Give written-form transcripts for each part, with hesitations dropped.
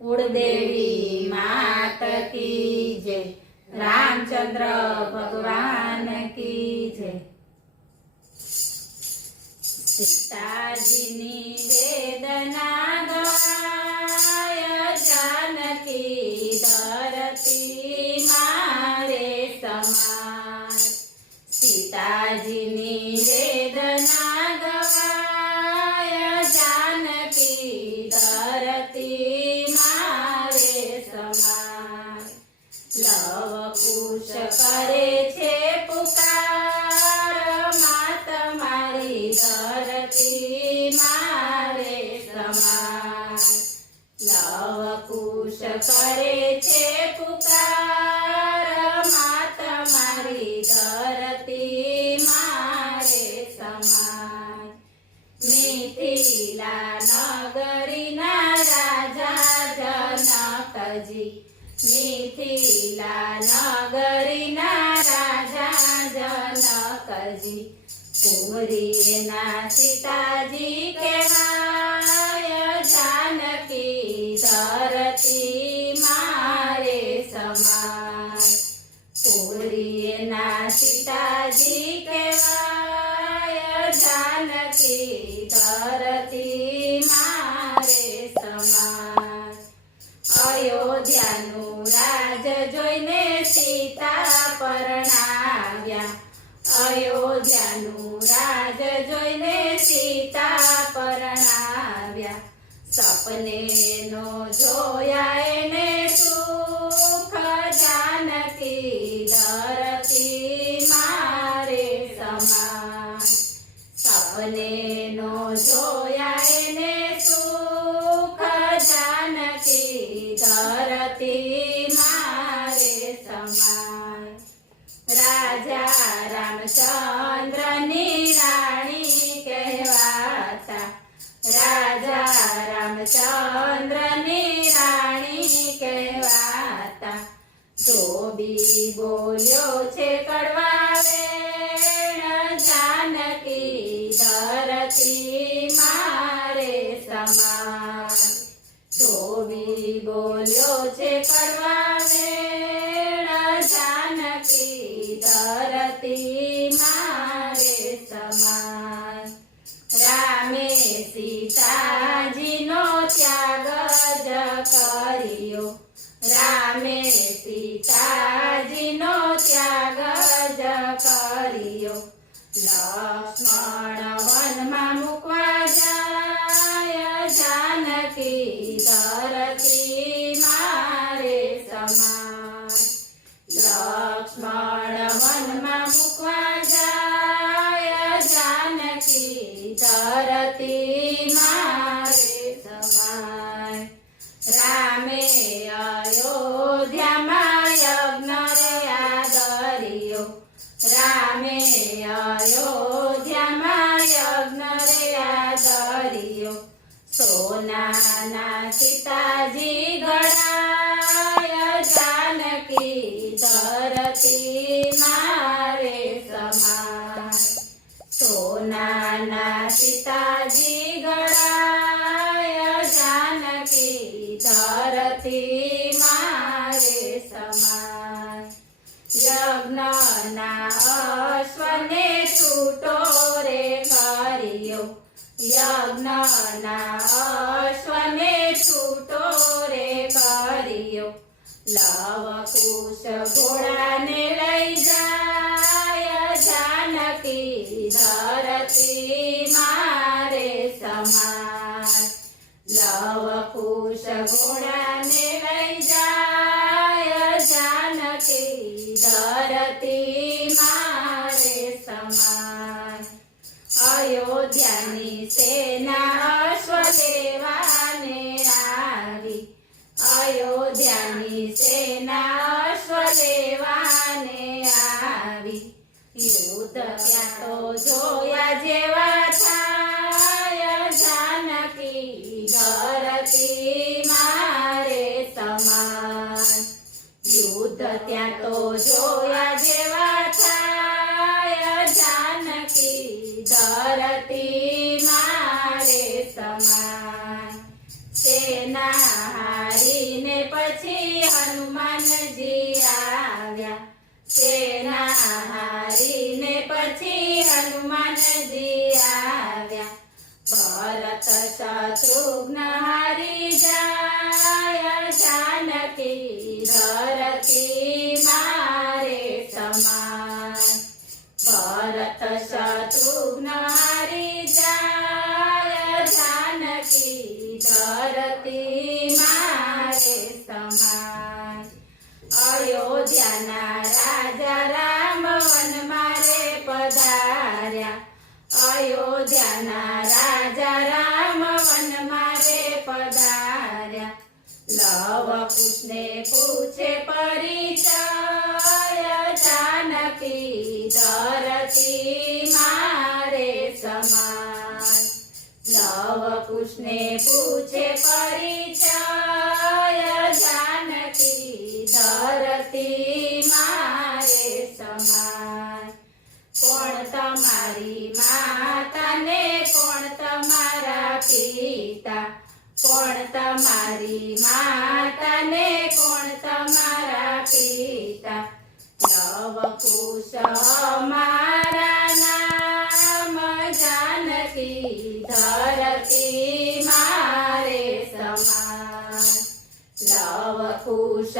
कुलदेवी मात की जय, रामचंद्र भगवान की जय। सीताजीनी वेदना गाय जानकी धरती मारे समार। सीताजीनी वेदना गाय जानकी धरती मारे समार। लव कुश करे छे पुकार मात मारी धरती मारे समार। लव कुश करे छे पुकार मात मारी धरती मारे समार। मिथिला नगरी ना राजा जनकजी, मिथिला नगरी ना राजा जनकजी। पुरी ना सीताजी कहेवाय जानकी धरती मारे समार। पुरी ना सीताजी कहेवाय जानकी धरती मारे समार। अयोध्यानु राज जोईने सीता परणाव्या, अयोध्यानु राज जोईने सीता परणाव्या। सपने नो जोया एने सुख जानकी धरती मारे समार। सपने नो जोया एने सुख जानकी धरती मारे समार। राजा रामचंद्रनी राणी कहेवाता, राजा रामचंद्रनी राणी कहेवाता। जो बी बोल्यो छे कड़वा वेण जानकी धरती मारे समार। जो बी बोल्यो छे कड़वा वेण जानकी धरती मारे समार। रामे सीताजीनो त्याग ज कर्यो, रामे सीताजीनो त्याग ज कर्यो। लक्ष्मण वनमा मुकवा जाय जानकी धरती मारे समार। लक्ष्मण वनमा मुकवा जाय जानकी धरती मारे समार। रामे अयोध्यामा यज्ञ रे आदर्यो, रामे अयोध्यामा यज्ञ रे आदर्यो। सोनाना सीताजी घड़ाय जानकी धरती मारे समार। सोनाना सीताजी घड़ाय जानकी धरती मारे समार। यज्ञना अश्वने छूटो रे कर्यो, यज्ञना अश्वने छूटो रे कर्यो। लव कुश घोड़ाने लई जाय जानकी धरती मारे समार। लव कुश घोड़ाने लई जाय जानकी धरती मारे समार। अयोध्यानी सेना अश्वलेवाने आवी, अयोध्यानी सेना अश्वलेवाने आवी। युद्ध त्या तो जोया जेवा थाय जानकी धरती मारे समार। युद्ध त्या तो जोया जेवा थाय जानकी धरती मारे समार। सेना हारी જી આવ્યા. ભરત શત્રુઘ્ન હારી જાય, જાનકી ધરતી મારે સમાય. ભરત શત્રુઘ્ન હારી જાય, જાનકી ધરતી મારે સમાય. અયોધ્યાના રાજા રામ વન મારે પધાર્યા. અયોધ્યાના રાજા રામ વન મારે પધાર્યા. લવ કુશને પૂછે પરિચય, જાનકી ધરતી મારે સમાય. લવ કુશને પૂછે પરિચય, જાનકી ધરતી મારે સમાય. કોણ તમારી માતા ને કોણ તમારા પિતા? કોણ તમારી માતા ને કોણ તમારા પિતા? લવ કુશ મારા નામ, જાનકી ધરતી મારે સમાય. લવ કુશ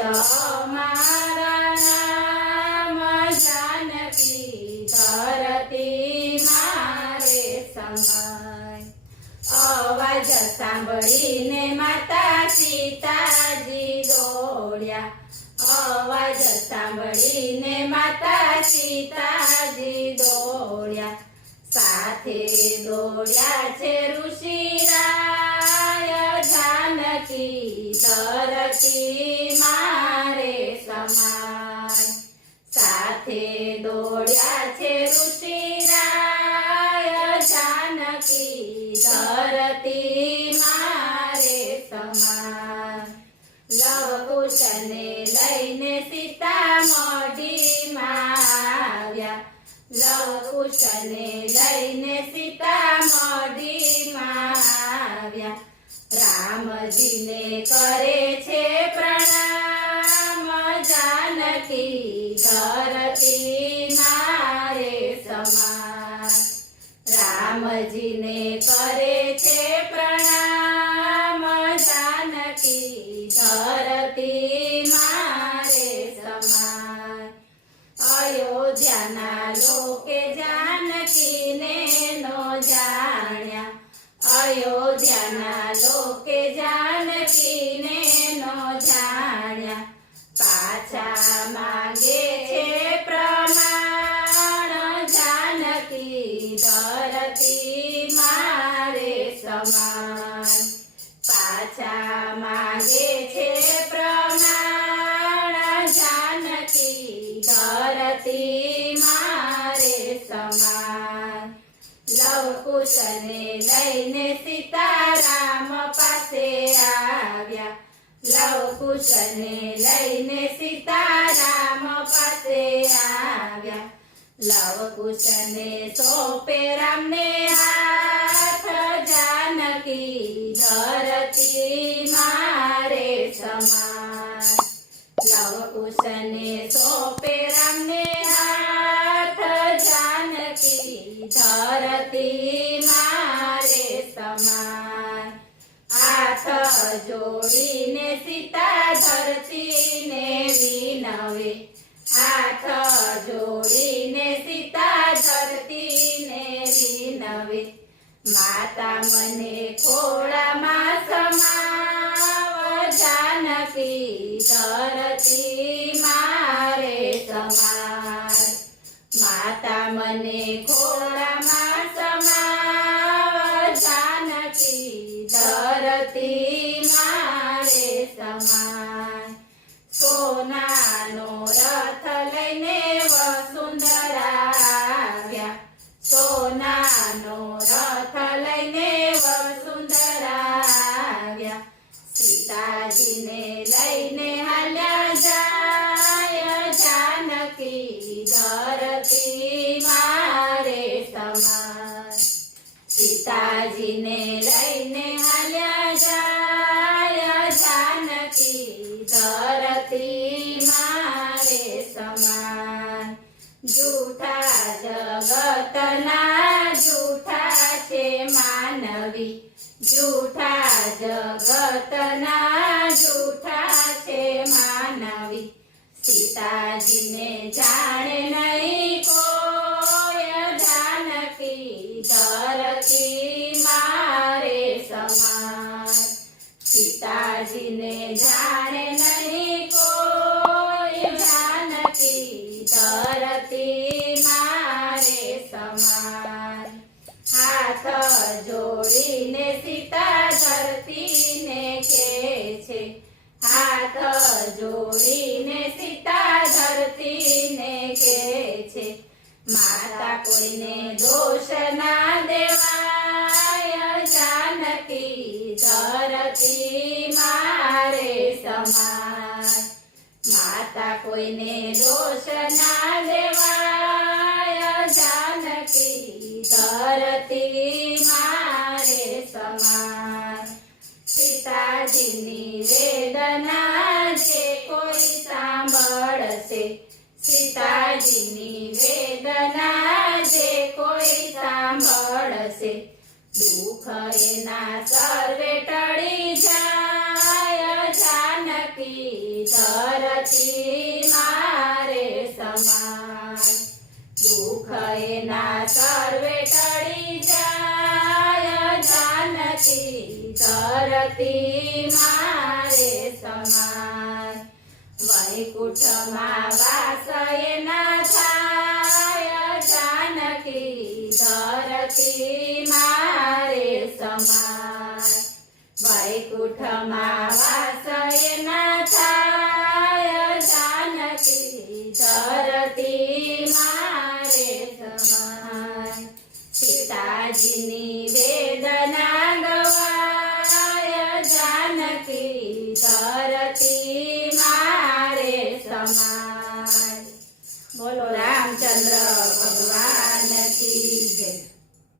મારા નામ, જાનકી ધરતી મારે સમાય. અવાજ સાંભળીને માતા સીતાજી દોડ્યા. અવાજ સાંભળીને માતા સીતાજી દોડ્યા. સાથે દોડ્યા છે ઋષિરાય, જાનકી ધરતી મારે સમાય. સાથે દોડ્યા છે ઋષિરાય, જાનકી ધરતી મારે સમાય. લવ કુશને લઈને સીતા મોઢીમાં આવ્યા. લવ કુશને લઈને સીતા મોઢીમાં આવ્યા. રામજીને કરે છે પ્રણામ, જાનકી ધરતી મારે સમાય. રામજીને કરે છે પ્રણામ, જાનકી ધરતી મારે સમાય. અયોધ્યાના લોકે જાનકીને નો જાણ્યા. અયોધ્યાના લોકે જાનકીને નો જાણ્યા. પાછા માંગે છે પ્રમાણ, જાનકી ધરતી મારે સમાય. પાછા માંગે છે પ્રમાણ, જાનકી ધરતી મારે સમાય. લવ કુશને લઈને સીતારામ પાસે આવ્યા. લવ કુશને લઈને સીતારામ પાસે આવ્યા. લવ કુશને સોંપે રામને હાથ, જાનકી ધરતી મારે સમાય. લવ કુશને સોંપે રામને હાથ, જાનકી ધરતી મારે સમાય. હાથ જોડીને સીતા ધરતીને વિનવે. હાથ જોડીને સીતા ધરતીને વિનવે. માતા મને ખોળામાં સમાવ, જાનકી ધરતી મારે સમાય. માતા મને ખોળામાં સમાવ, જાનકી ધરતી મારે સમાય. સોનાનો રથ લઈને વસુંધરા આવ્યા. સોનાનો રથ લઈને વસુંધરા આવ્યા. સીતાજીને લઈને હાલ્યા જાય, જાનકી ધરતી મારે સમાય. સીતાજીને લઈને હાલ્યા જાય, જાનકી ધરતી મારે સમાય. જૂઠા જગતના જૂઠા જગતના જૂઠા છે માનવી સીતાજીને જાણે નહીં કોઈ જાનકી ધરતી મારે સમાન સીતાજીને જાણે નહીં કોઈ જાનકી ધરતી મારે સમાન હાથ જોડીને સીતા ધરતીને કહે છે હાથ જોડીને સીતા ધરતીને કહે છે માતા કોઈને દોષ ના દેવાય જાનકી ધરતી મારે સમાન માતા કોઈને દોષ ના દેવાય જાનકી ધરતી મારે સમાન સીતાજીની વેદના જે કોઈ સાંભળશે સીતાજીની વેદના જે કોઈ સાંભળશે દુઃખ એના સર્વે ટળી જાય જાનકી ધરતી મારે સમાન દુઃખ એના સર્વે ટળી જાય જાનકી ધરતી મારે સમાન વૈકુંઠમાં વાસ એના થાય જાનકી ધરતી મારે સમાન વૈકુંઠમાં વાસ એના થાય જાનકી ધરતી મારે સમાન સીતાજીની વેદના ગવાય જાનકી ધરતી મારે સમાન બોલો રામચંદ્ર ભગવાન કી જય